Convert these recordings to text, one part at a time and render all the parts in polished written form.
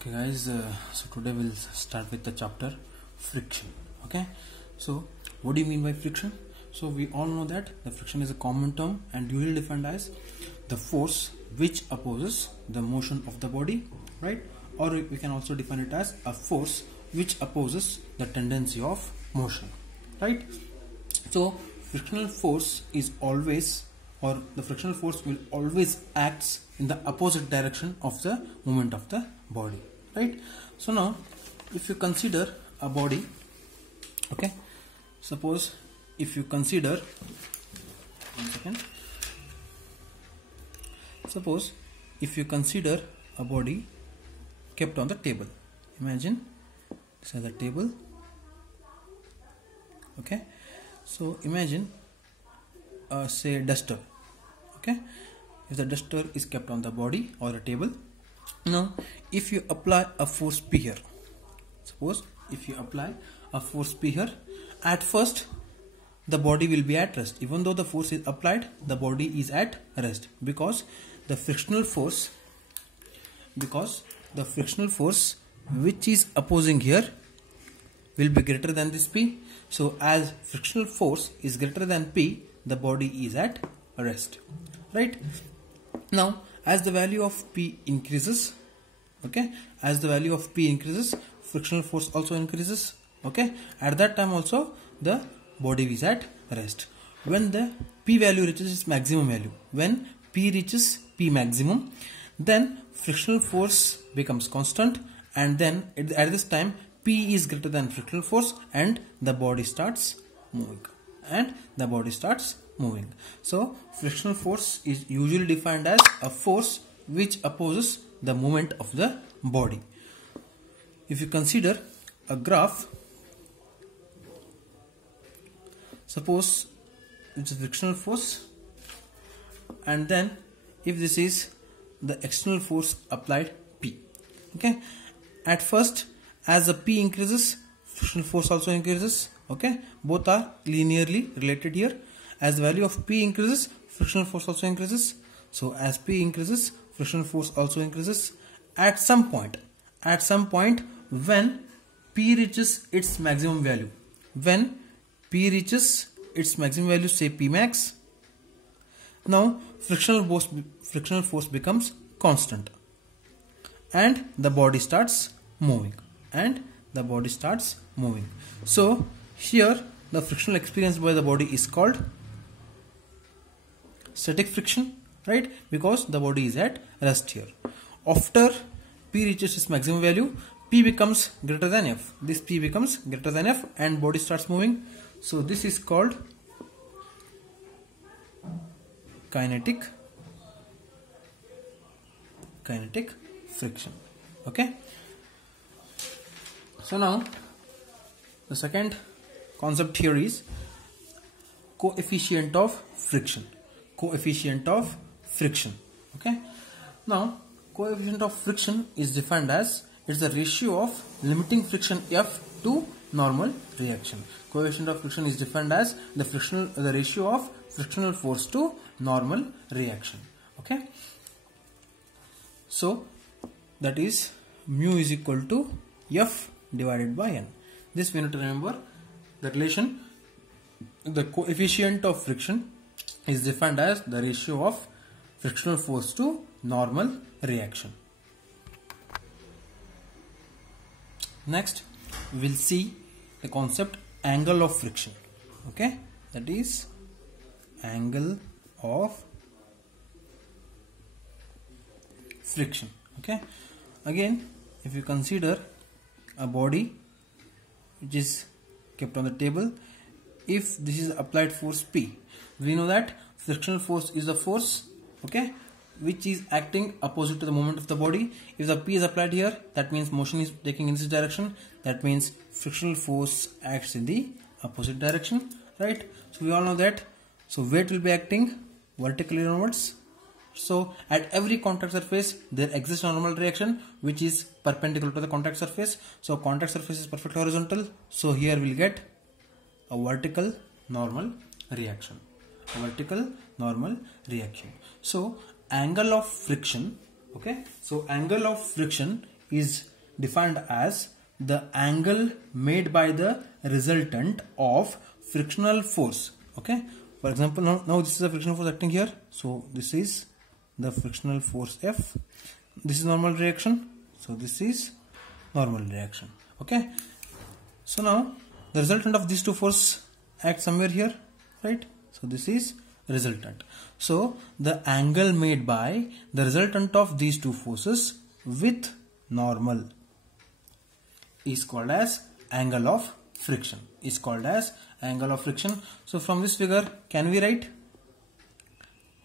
Okay guys, so today we'll start with the chapter friction. Okay, so what do you mean by friction? So we all know that the friction is a common term and usually defined as the force which opposes the motion of the body, right? Or we can also define it as a force which opposes the tendency of motion, right? So frictional force is always, or the frictional force will always acts in the opposite direction of the movement of the body, right? So now if you consider a body, okay, suppose if you consider, one second, suppose if you consider a body kept on the table, imagine this is the table, okay, so imagine say a duster, okay, if the duster is kept on the body or a table. Now if you apply a force P here, suppose if you apply a force P here, at first the body will be at rest. Even though the force is applied, the body is at rest because the frictional force which is opposing here will be greater than this P. So as frictional force is greater than P, the body is at rest, right? Now as the value of P increases, okay, as the value of P increases, frictional force also increases, okay, at that time also the body is at rest. When the P value reaches its maximum value, when P reaches P maximum, then frictional force becomes constant, and then at this time P is greater than frictional force and the body starts moving, So frictional force is usually defined as a force which opposes the movement of the body. If you consider a graph, suppose it's a frictional force, and then if this is the external force applied P, okay, at first as the P increases, frictional force also increases, okay, both are linearly related here. As the value of P increases, frictional force also increases. So as P increases, frictional force also increases. At some point when P reaches its maximum value, say P max, now frictional force becomes constant and the body starts moving, So here the friction experienced by the body is called static friction, right? Because the body is at rest here. After P reaches its maximum value, P becomes greater than F. This P becomes greater than F and body starts moving. So this is called kinetic friction, okay. So now the second concept here is coefficient of friction, okay. Now coefficient of friction is defined as it's the ratio of limiting friction F to normal reaction. Coefficient of friction is defined as the ratio of frictional force to normal reaction, okay. So that is mu is equal to F divided by N. This we need to remember the relation. The coefficient of friction is defined as the ratio of frictional force to normal reaction. Next we will see the concept angle of friction, okay, that is angle of friction, okay. Again, if you consider a body which is kept on the table, if this is applied force P, we know that frictional force is the force, okay, which is acting opposite to the movement of the body. If the P is applied here, that means motion is taking in this direction, that means frictional force acts in the opposite direction, right? So we all know that. So weight will be acting vertically downwards. So at every contact surface there exists a normal reaction which is perpendicular to the contact surface. So contact surface is perfectly horizontal, so here we'll get a vertical normal reaction, So angle of friction, okay, so angle of friction is defined as the angle made by the resultant of frictional force. Okay, for example, now this is a frictional force acting here, so this is the frictional force F. This is normal reaction, so this is normal reaction. Okay, so now the resultant of these two forces act somewhere here, right? So this is resultant. So the angle made by the resultant of these two forces with normal is called as angle of friction. Is called as angle of friction. So from this figure, can we write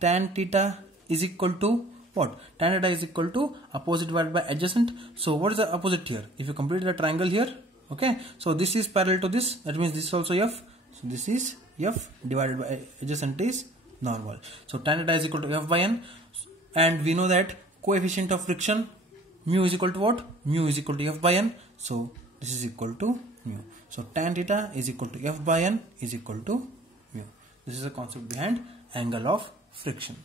tan theta is equal to what? Tan theta is equal to opposite divided by adjacent. So what is the opposite here? If you complete the triangle here, okay, so this is parallel to this, that means this is also F. So this is F divided by adjacent is normal. So tan theta is equal to F by N, and we know that coefficient of friction mu is equal to what? Mu is equal to F by N. So this is equal to mu. So tan theta is equal to F by N is equal to mu. This is the concept behind angle of friction.